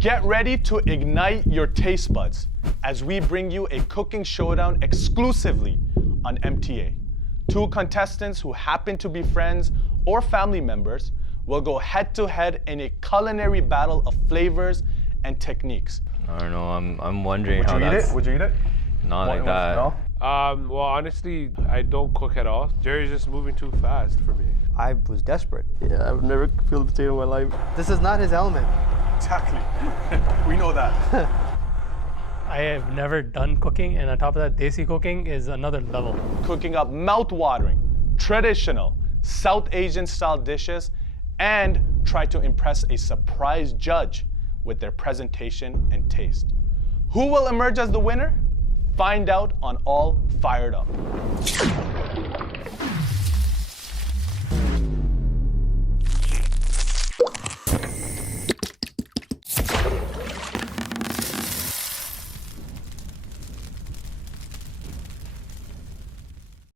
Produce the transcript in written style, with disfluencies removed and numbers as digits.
Get ready to ignite your taste buds as we bring you a cooking showdown exclusively on MTA. Two contestants who happen to be friends or family members will go head-to-head in a culinary battle of flavors and techniques. I don't know, I'm wondering how that's... Would you eat it? Not like that. No? Well, honestly, I don't cook at all. Jerry's just moving too fast for me. I was desperate. Yeah, I've never feel the potato in my life. This is not his element. Exactly. We know that. I have never done cooking, and on top of that, desi cooking is another level. Cooking up mouth-watering, traditional, South Asian-style dishes, and try to impress a surprise judge with their presentation and taste. Who will emerge as the winner? Find out on All Fired Up.